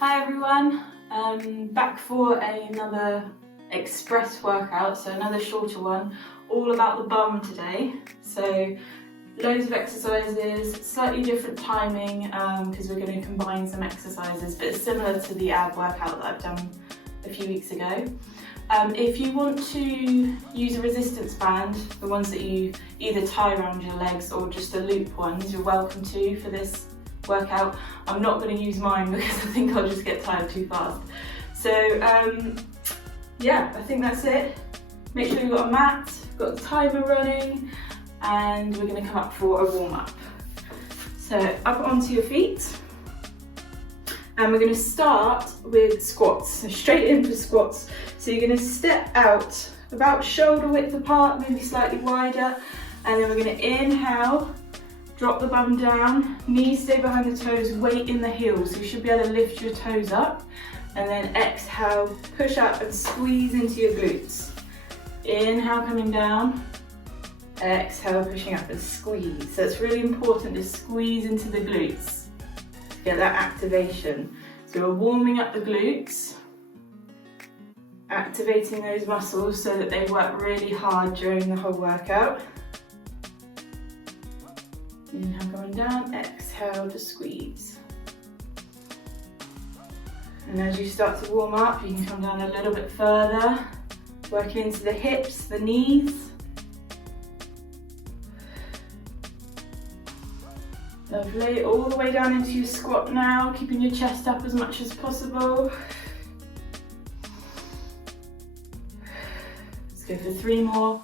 Hi everyone, back for another express workout, so another shorter one, all about the bum today. So loads of exercises, slightly different timing because we're going to combine some exercises, but it's similar to the ab workout that I've done a few weeks ago. If you want to use a resistance band, the ones that you either tie around your legs or just the loop ones, you're welcome to for this workout. I'm not going to use mine because I think I'll just get tired too fast. So yeah, I think that's it. Make sure you've got a mat, got the timer running, and we're going to come up for a warm-up. So up onto your feet, and we're going to start with squats, so straight into squats. So you're going to step out about shoulder width apart, maybe slightly wider, and then we're going to inhale, drop the bum down, knees stay behind the toes, weight in the heels. So you should be able to lift your toes up, and then exhale, push up and squeeze into your glutes. Inhale, coming down, exhale, pushing up and squeeze. So it's really important to squeeze into the glutes to get that activation. So we're warming up the glutes, activating those muscles so that they work really hard during the whole workout. Inhale, going down, exhale to squeeze. And as you start to warm up, you can come down a little bit further, working into the hips, the knees. Lovely, all the way down into your squat now, keeping your chest up as much as possible. Let's go for 3 more.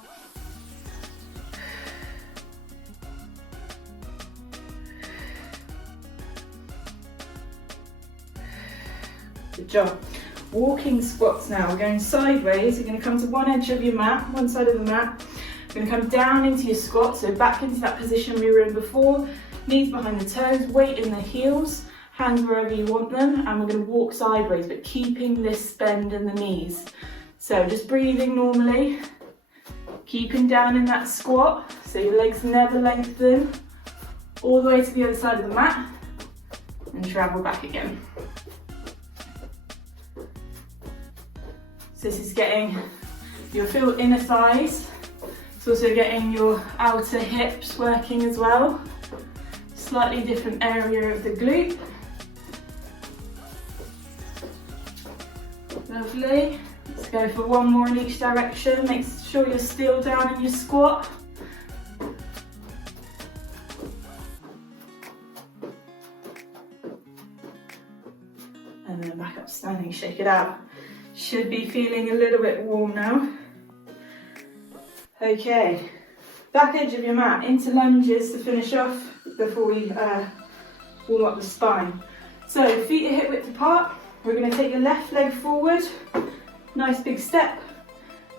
Good job. Walking squats now. We're going sideways. You're going to come to one edge of your mat, one side of the mat. You're going to come down into your squat, so back into that position we were in before. Knees behind the toes, weight in the heels, hands wherever you want them, and we're going to walk sideways, but keeping this bend in the knees. So just breathing normally, keeping down in that squat, so your legs never lengthen, all the way to the other side of the mat, and travel back again. So this is getting your full inner thighs. It's also getting your outer hips working as well. Slightly different area of the glute. Lovely. Let's go for 1 more in each direction. Make sure you're still down in your squat. And then back up standing, shake it out. Should be feeling a little bit warm now. Okay, back edge of your mat, into lunges to finish off before we warm up the spine. So feet are hip width apart. We're going to take your left leg forward, nice big step.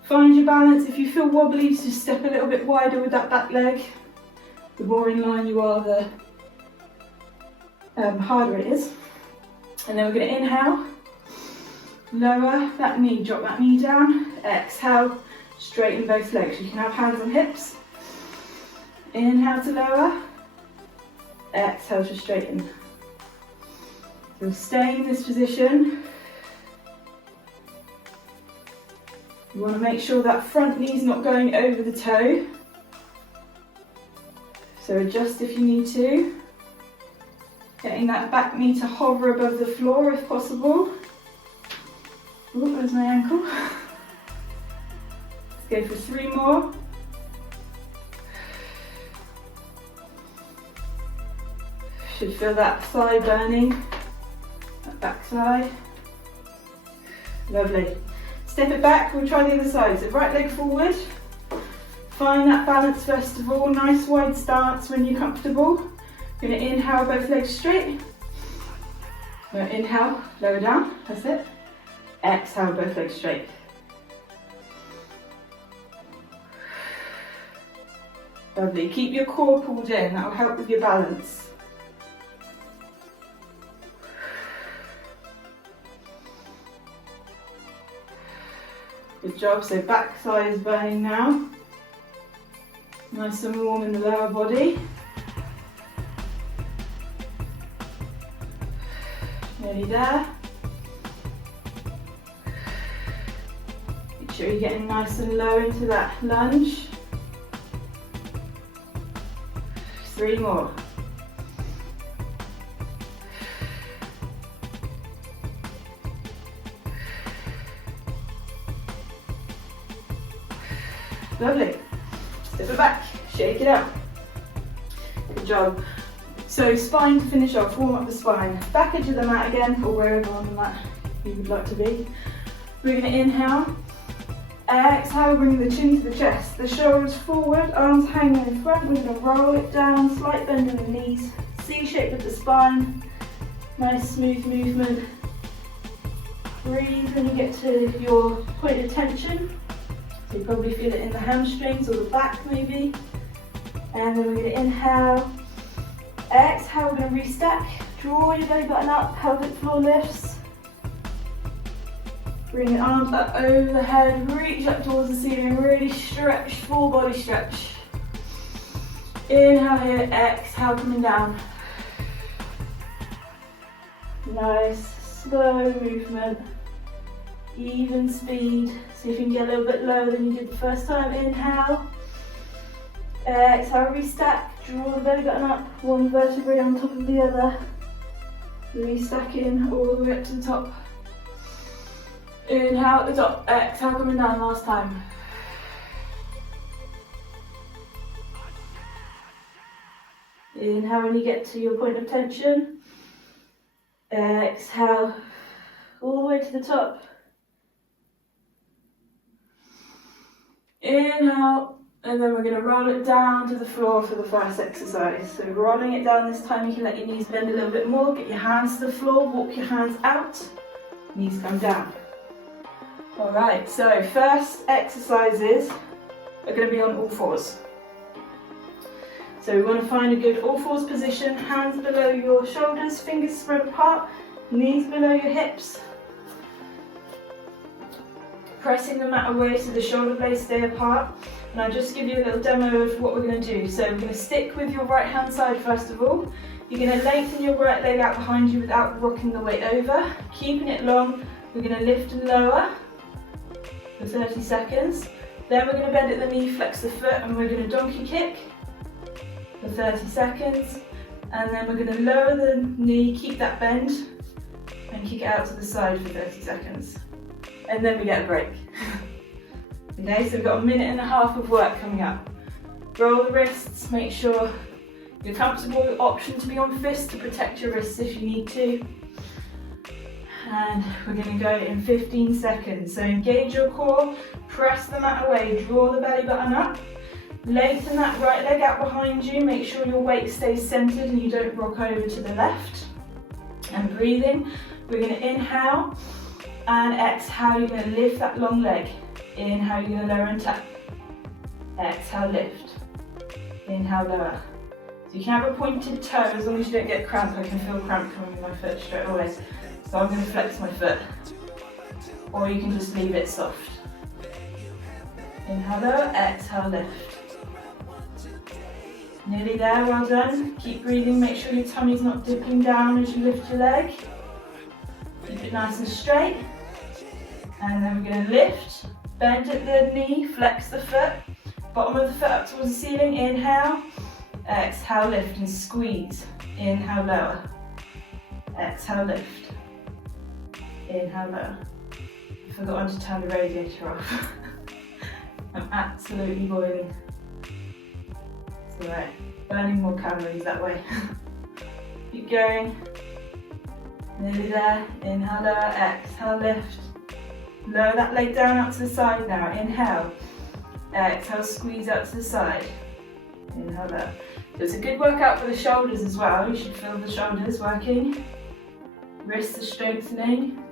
Find your balance. If you feel wobbly, just step a little bit wider with that back leg. The more in line you are, the harder it is. And then we're going to inhale. Lower that knee, drop that knee down, exhale, straighten both legs. You can have hands on hips. Inhale to lower, exhale to straighten. So stay in this position. You want to make sure that front knee's not going over the toe. So adjust if you need to. Getting that back knee to hover above the floor if possible. Oh, there's my ankle. Let's go for 3 more. Should feel that thigh burning, that back thigh. Lovely. Step it back, we'll try the other side. So right leg forward. Find that balance first of all. Nice wide stance when you're comfortable. You're going to inhale, both legs straight. Inhale, lower down, that's it. Exhale, both legs straight. Lovely. Keep your core pulled in, that will help with your balance. Good job. So back thigh is burning now. Nice and warm in the lower body. Nearly there. sure you're getting nice and low into that lunge. 3 more. Lovely. Step it back, shake it out. Good job. So spine to finish off, warm up the spine. Back edge of the mat again, or wherever on the mat you would like to be. We're going to inhale. Exhale, bring the chin to the chest. The shoulders forward, arms hanging in front. We're going to roll it down, slight bend in the knees. C shape with the spine. Nice smooth movement. Breathe when you get to your point of tension. So you probably feel it in the hamstrings or the back maybe. And then we're going to inhale. Exhale, we're going to restack. Draw your belly button up, pelvic floor lifts. Bring your arms up over the head, reach up towards the ceiling, really stretch, full body stretch. Inhale here, exhale, coming down. Nice, slow movement, even speed. See if you can get a little bit lower than you did the first time. Inhale. Exhale, restack, draw the belly button up, one vertebrae on top of the other. Restacking all the way up to the top. Inhale at the top, exhale coming down last time. Inhale when you get to your point of tension. Exhale all the way to the top. Inhale, and then we're going to roll it down to the floor for the first exercise. So rolling it down this time, you can let your knees bend a little bit more, get your hands to the floor, walk your hands out, knees come down. Alright, so first exercises are going to be on all fours. So we want to find a good all fours position, hands below your shoulders, fingers spread apart, knees below your hips. Pressing the mat away so the shoulder blades stay apart. And I'll just give you a little demo of what we're going to do. So we're going to stick with your right hand side first of all. You're going to lengthen your right leg out behind you without rocking the weight over. Keeping it long, we're going to lift and lower for 30 seconds. Then we're going to bend at the knee, flex the foot, and we're going to donkey kick for 30 seconds. And then we're going to lower the knee, keep that bend, and kick it out to the side for 30 seconds. And then we get a break. Okay, so we've got a minute and a half of work coming up. Roll the wrists, make sure you're comfortable. Option to be on fists to protect your wrists if you need to. And we're going to go in 15 seconds. So engage your core, press the mat away, draw the belly button up, lengthen that right leg out behind you, make sure your weight stays centered and you don't rock over to the left. And breathing, we're going to inhale and exhale, you're going to lift that long leg. Inhale, you're going to lower and tap. Exhale, lift. Inhale, lower. So you can have a pointed toe as long as you don't get cramp. I can feel cramp coming in my foot straight away. So I'm going to flex my foot. Or you can just leave it soft. Inhale, lower, exhale, lift. Nearly there, well done. Keep breathing, make sure your tummy's not dipping down as you lift your leg. Keep it nice and straight. And then we're going to lift, bend at the knee, flex the foot, bottom of the foot up towards the ceiling, inhale, exhale, lift and squeeze, inhale, lower, exhale, lift, inhale, lower. I've forgotten to turn the radiator off. I'm absolutely boiling. It's alright, burning more calories that way. Keep going, nearly there, inhale, lower, exhale, lift. Lower that leg down out to the side now. Inhale. Exhale, squeeze out to the side. Inhale, lower. So it's a good workout for the shoulders as well. You should feel the shoulders working. Wrists are strengthening.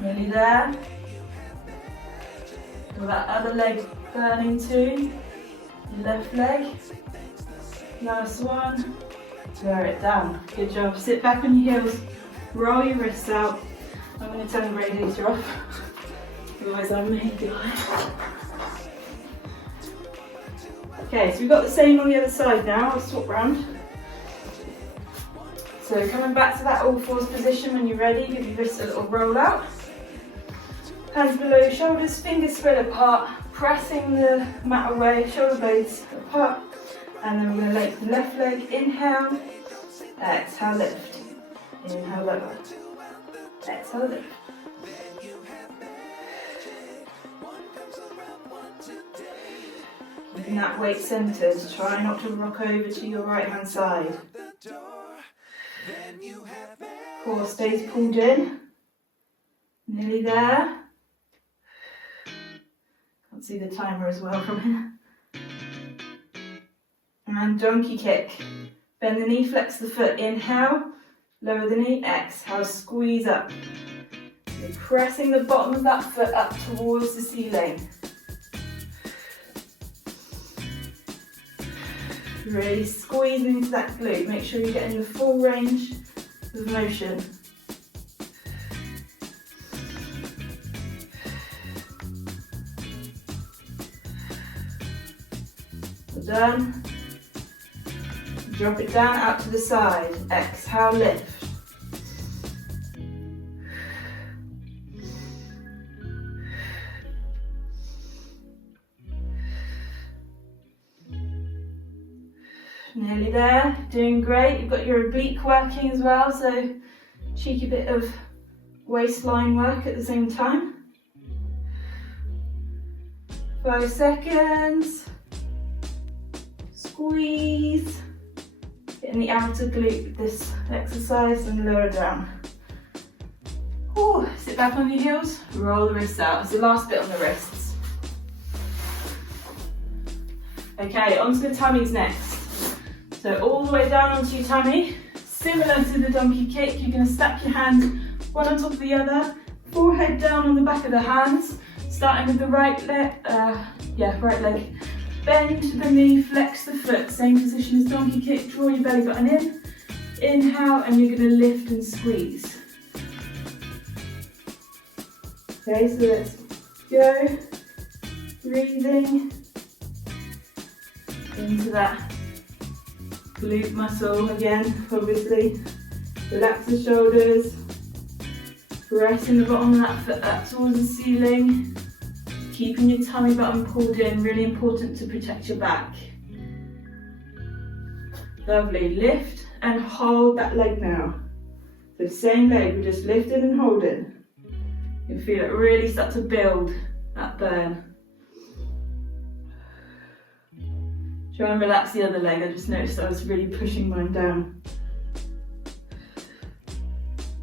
Nearly there. Feel that other leg burning too. Your left leg. Last one, lower it down. Good job. Sit back on your heels, roll your wrists out. I'm going to turn the radiator off, otherwise I may die. Okay, so we've got the same on the other side now. I'll swap round. So coming back to that all fours position when you're ready, give your wrists a little roll out. Hands below shoulders, fingers spread apart, pressing the mat away, shoulder blades apart. And then we're going to lift the left leg, inhale, exhale, lift. Inhale, lower. Exhale, lift. Keeping that weight centered, try not to rock over to your right hand side. Core stays pulled in. Nearly there. Can't see the timer as well from here. And donkey kick. Bend the knee, flex the foot. Inhale, lower the knee, exhale, squeeze up. You're pressing the bottom of that foot up towards the ceiling. Really squeezing into that glute. Make sure you're getting the full range of motion. Well done. Drop it down out to the side. Exhale, lift. Nearly there, doing great. You've got your oblique working as well, so cheeky bit of waistline work at the same time. 5 seconds. Squeeze. Getting the outer glute with this exercise and lower down. Ooh, sit back on your heels, roll the wrists out. It's the last bit on the wrists. Okay, onto the tummies next. So all the way down onto your tummy, similar to the donkey kick, you're going to stack your hands one on top of the other, forehead down on the back of the hands, starting with the right leg, right leg. Bend the knee, flex the foot, same position as donkey kick, draw your belly button in, inhale, and you're going to lift and squeeze. Okay, so let's go, breathing into that glute muscle again, obviously. Relax the shoulders, pressing the bottom of that foot up towards the ceiling, keeping your tummy button pulled in, really important to protect your back. Lovely, lift and hold that leg now. The same leg, we're just lifting and holding. You feel it really start to build that burn. Try and relax the other leg. I just noticed I was really pushing mine down.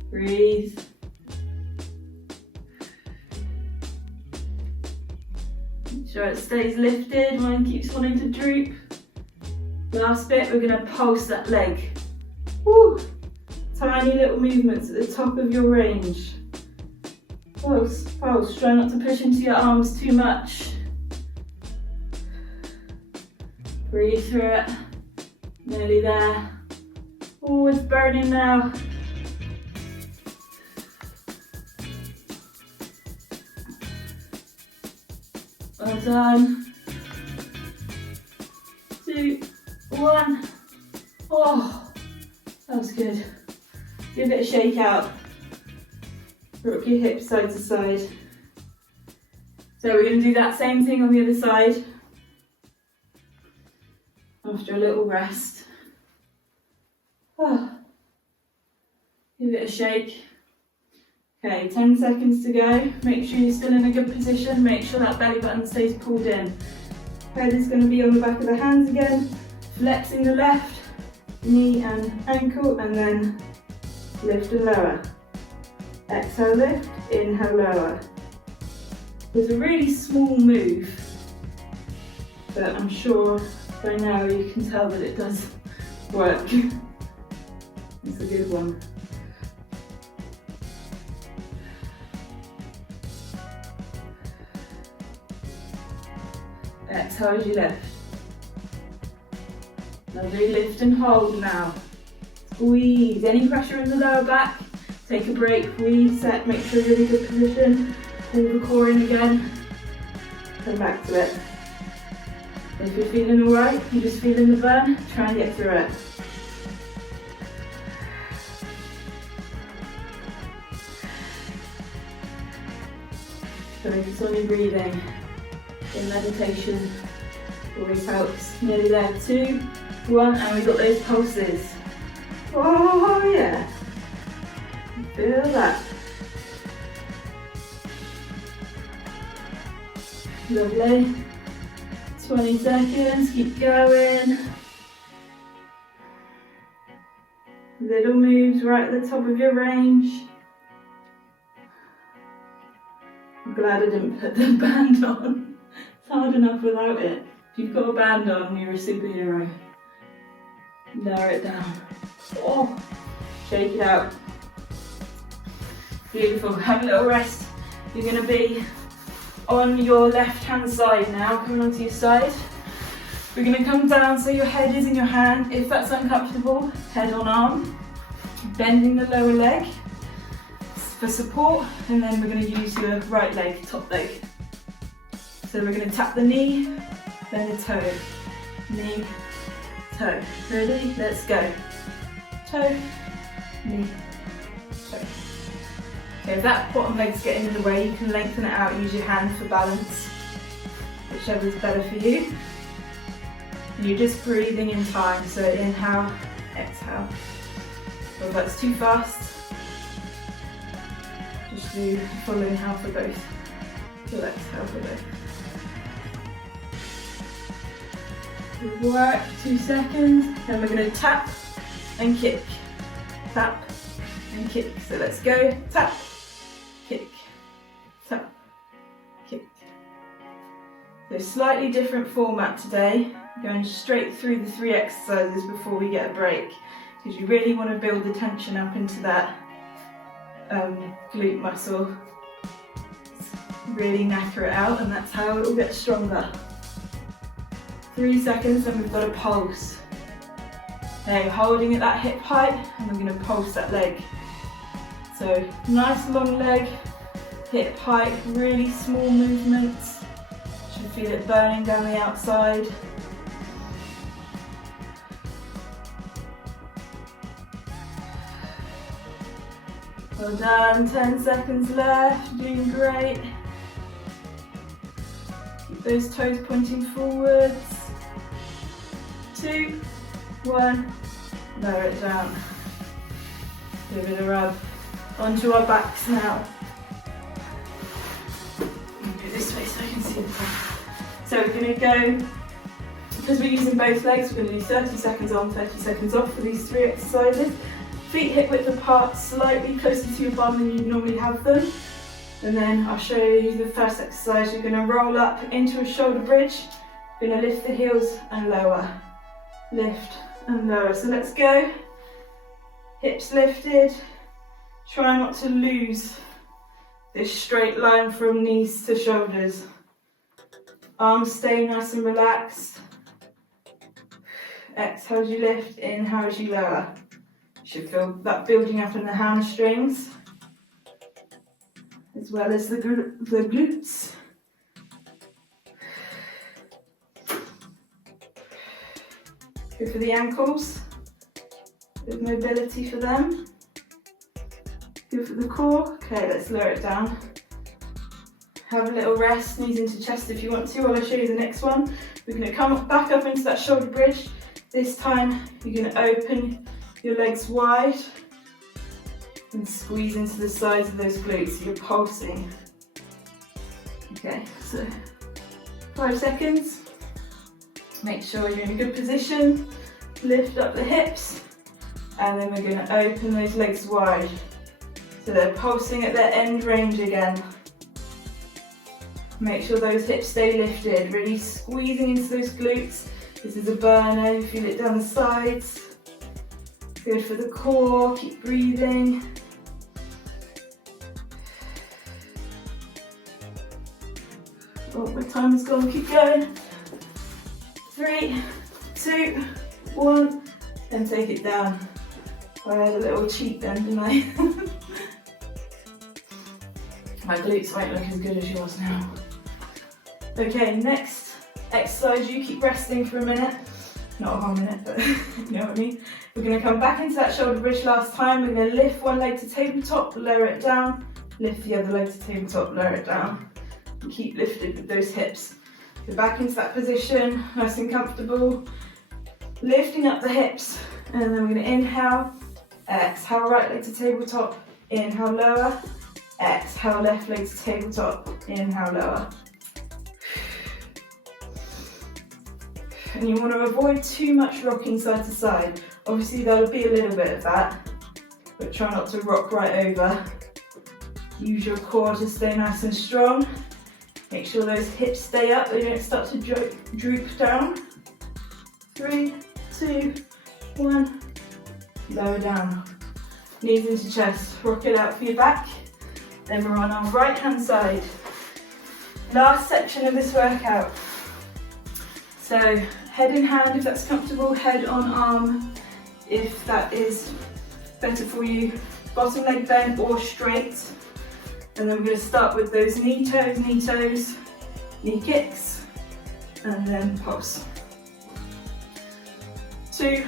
Breathe. Make sure it stays lifted, mine keeps wanting to droop. Last bit, we're going to pulse that leg. Woo! Tiny little movements at the top of your range. Pulse, pulse. Try not to push into your arms too much. Breathe through it. Nearly there. Oh, it's burning now. Well done. 2, 1. Oh, that was good. Give it a shake out. Rock your hips side to side. So we're going to do that same thing on the other side. After a little rest. Oh. Give it a shake. Okay, 10 seconds to go. Make sure you're still in a good position. Make sure that belly button stays pulled in. Head is going to be on the back of the hands again. Flexing the left knee and ankle, and then lift and lower. Exhale, lift. Inhale, lower. It's a really small move, but I'm sure by now you can tell that it does work. It's a good one. Exhale as you lift. Lovely, lift and hold now. Squeeze, any pressure in the lower back, take a break, reset, make sure you're in a good position, pull the core in again, come back to it. If you're feeling alright, you're just feeling the burn, try and get through it. Focus on your breathing. In meditation always helps. Nearly there. 2, 1, and we've got those pulses. Oh yeah. Feel that. Lovely. 20 seconds, keep going. Little moves right at the top of your range. I'm glad I didn't put the band on. It's hard enough without it. If you've got a band on, you're a superhero. Lower it down. Oh, shake it out. Beautiful. Have a little rest. You're going to be on your left hand side now, coming onto your side. We're going to come down so your head is in your hand. If that's uncomfortable, head on arm. Bending the lower leg for support, and then we're going to use your right leg, top leg. So we're going to tap the knee, then the toe. Knee, toe. Ready? Let's go. Toe, knee, toe. Okay, if that bottom leg's getting in the way, you can lengthen it out, use your hand for balance, whichever is better for you. And you're just breathing in time, so inhale, exhale. So if that's too fast, just do full inhale for both, full exhale for both. Good work, 2 seconds, and we're going to tap and kick, tap and kick. So let's go, tap, kick, tap, kick. So slightly different format today, going straight through the 3 exercises before we get a break, because you really want to build the tension up into that glute muscle. Really knacker it out, and that's how it will get stronger. 3 seconds, and we've got a pulse. Now you're holding at that hip height, and we're going to pulse that leg. So nice long leg, hip height, really small movements. You should feel it burning down the outside. Well done, 10 seconds left, doing great. Keep those toes pointing forwards. 2, 1, lower it down. Give it a rub. Onto our backs now. Go this way so I can see the back. So we're going to go, because we're using both legs, we're going to do 30 seconds on, 30 seconds off for these 3 exercises. Feet hip width apart, slightly closer to your bum than you normally have them. And then I'll show you the first exercise. You're going to roll up into a shoulder bridge. You're going to lift the heels and lower. Lift and lower. So let's go. Hips lifted. Try not to lose this straight line from knees to shoulders. Arms stay nice and relaxed. Exhale as you lift, inhale as you lower. You should feel that building up in the hamstrings, as well as the glutes. Go for the ankles, good mobility for them. Good for the core. Okay, let's lower it down. Have a little rest, knees into chest if you want to, while I show you the next one. We're going to come back up into that shoulder bridge. This time you're going to open your legs wide and squeeze into the sides of those glutes, so you're pulsing. Okay, so 5 seconds. Make sure you're in a good position. Lift up the hips, and then we're going to open those legs wide. So they're pulsing at their end range again. Make sure those hips stay lifted, really squeezing into those glutes. This is a burner, you feel it down the sides. Good for the core, keep breathing. Oh, my time is gone, keep going. 3, 2, 1, and take it down. I had a little cheat then, didn't I? My glutes won't look as good as yours now. Okay, next exercise, you keep resting for a minute. Not a whole minute, but you know what I mean. We're going to come back into that shoulder bridge last time. We're going to lift one leg to tabletop, lower it down. Lift the other leg to tabletop, lower it down. and keep lifted with those hips. Go back into that position, nice and comfortable, lifting up the hips, and then we're going to inhale, exhale right leg to tabletop, inhale lower, exhale left leg to tabletop, inhale lower. And you want to avoid too much rocking side to side. Obviously there'll be a little bit of that, but try not to rock right over. Use your core to stay nice and strong. Make sure those hips stay up, they don't start to droop down. 3, 2, 1, lower down. Knees into chest, rock it out for your back. Then we're on our right hand side. Last section of this workout. So head in hand if that's comfortable, head on arm if that is better for you. Bottom leg bent or straight. And then we're going to start with those knee toes, knee kicks, and then pops. 2,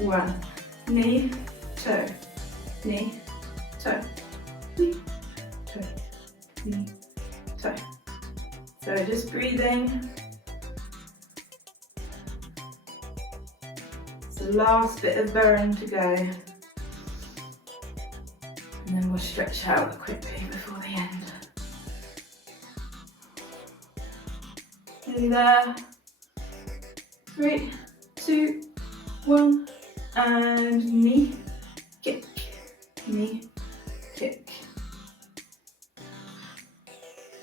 1, knee, toe, knee, toe, knee, toe, knee, toe. So just breathing. It's the last bit of burn to go. And then we'll stretch out quickly before the end. Nearly there. 3, 2, 1, and knee, kick, knee, kick.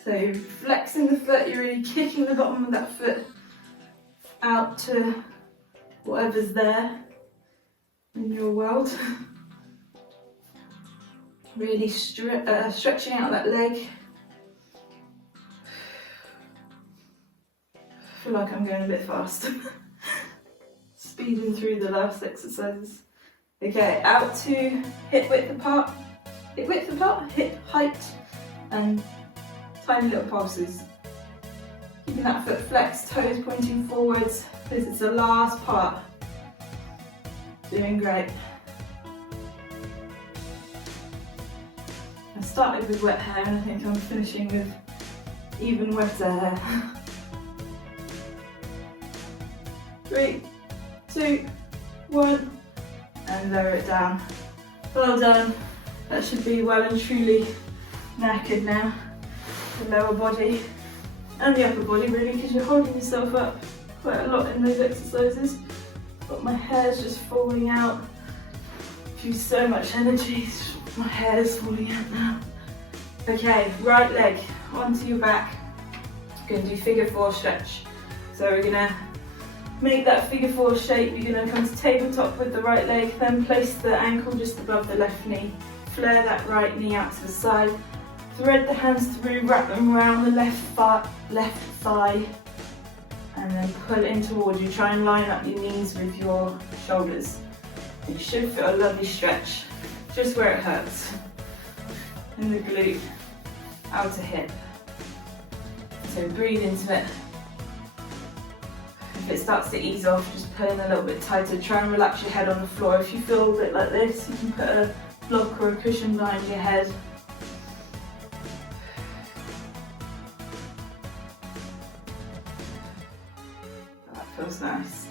So flexing the foot, you're really kicking the bottom of that foot out to whatever's there in your world. Really stretching out that leg. I feel like I'm going a bit fast. Speeding through the last exercises. Okay, out to hip width apart, hip height, and tiny little pulses. Keeping that foot flexed, toes pointing forwards. This is the last part. Doing great. I started with wet hair and I think I'm finishing with even wetter hair. 3, 2, 1, and lower it down. Well done. That should be well and truly knackered now. The lower body and the upper body really, because you're holding yourself up quite a lot in those exercises. But my hair's just falling out. Use so much energy. My hair is falling out now. Okay, right leg onto your back. Going to do figure 4 stretch. So we're going to make that figure 4 shape. You're going to come to tabletop with the right leg, then place the ankle just above the left knee. Flare that right knee out to the side. Thread the hands through, wrap them around the left thigh, and then pull in towards you. Try and line up your knees with your shoulders. You should feel a lovely stretch, just where it hurts. In the glute, outer hip. So breathe into it. If it starts to ease off, just pull in a little bit tighter. Try and relax your head on the floor. If you feel a bit like this, you can put a block or a cushion behind your head. That feels nice.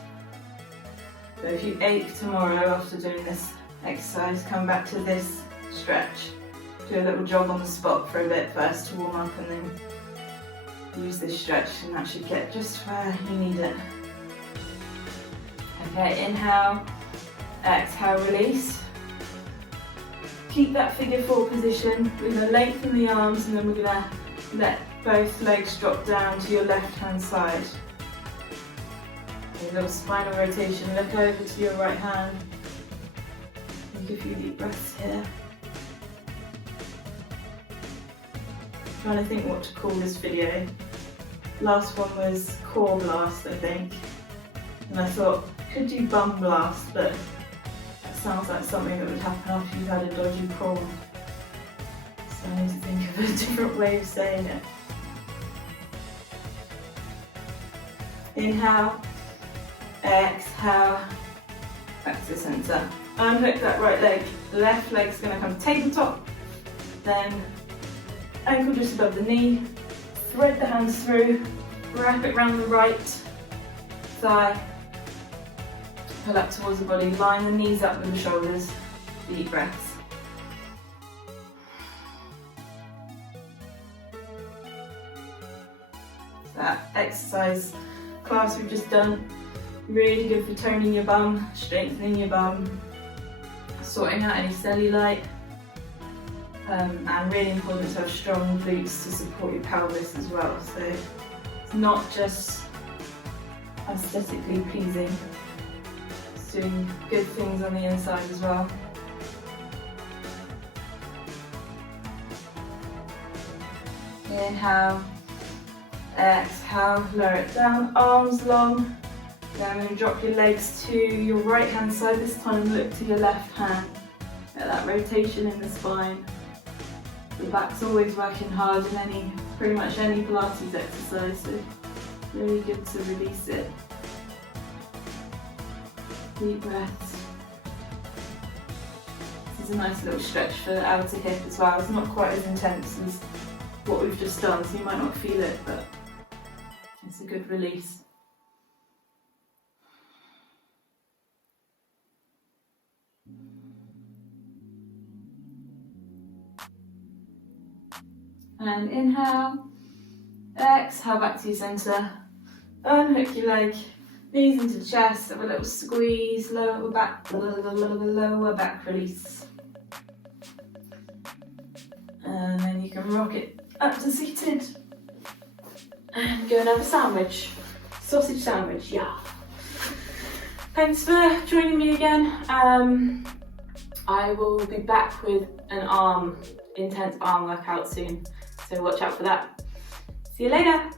So if you ache tomorrow after doing this exercise, come back to this stretch. Do a little jog on the spot for a bit first to warm up, and then use this stretch, and that should get just where you need it. Okay, inhale, exhale, release. Keep that figure 4 position. We're going to lengthen the arms, and then we're going to let both legs drop down to your left hand side. A little spinal rotation, look over to your right hand. Take a few deep breaths here. I'm trying to think what to call this video. Last one was core blast, I think. And I thought, could do bum blast, but that sounds like something that would happen after you've had a dodgy core. So I need to think of a different way of saying it. Inhale, exhale, back to the centre. Unhook that right leg, left leg's going to come tabletop, then ankle just above the knee, thread the hands through, wrap it around the right thigh, pull up towards the body, line the knees up with the shoulders, deep breaths. That exercise class we've just done, really good for toning your bum, strengthening your bum, sorting out any cellulite, and really important to have strong glutes to support your pelvis as well. So it's not just aesthetically pleasing, it's doing good things on the inside as well. Inhale, exhale, lower it down, arms long. Then I'm going to drop your legs to your right hand side, this time look to your left hand. Get that rotation in the spine. The back's always working hard in pretty much any Pilates exercise, so really good to release it. Deep breaths. This is a nice little stretch for the outer hip as well. It's not quite as intense as what we've just done, so you might not feel it, but it's a good release. And inhale, exhale back to your centre, unhook your leg, knees into the chest, have a little squeeze, lower back release. And then you can rock it up to seated and go and have a sandwich, sausage sandwich, yeah. Thanks for joining me again. I will be back with an intense arm workout soon. So watch out for that. See you later.